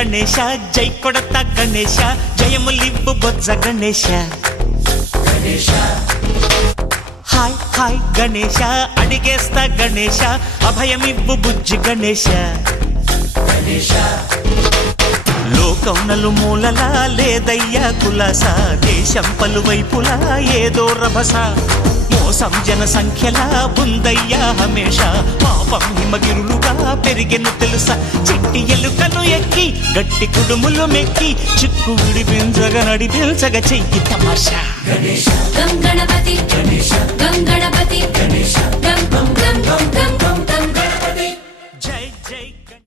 గణేశ జై కొడత గణేశ జయములివ్వు బొజ్జ Ganesha hi hi Ganesha అడిగేస్తా Ganesha అభయమివ్వు బుజ్జి గణేశ లోకం నలుమూలలా లేదయ్యా కులాస దేశం పలువైపులా ఏదో రభస మోసం జన సంఖ్యలా ఉందయ్యా హమేష పాపం హిమగిరులుగా పెరిగెను తెలుసా చిట్టి ఎలుకను ఎక్కి గట్టి కుడుములు మెక్కి చిక్కు విడిపించగా నడిపించగా చెయ్యి తమాషా గణేశ గంగణపతి గణేశ గంగణ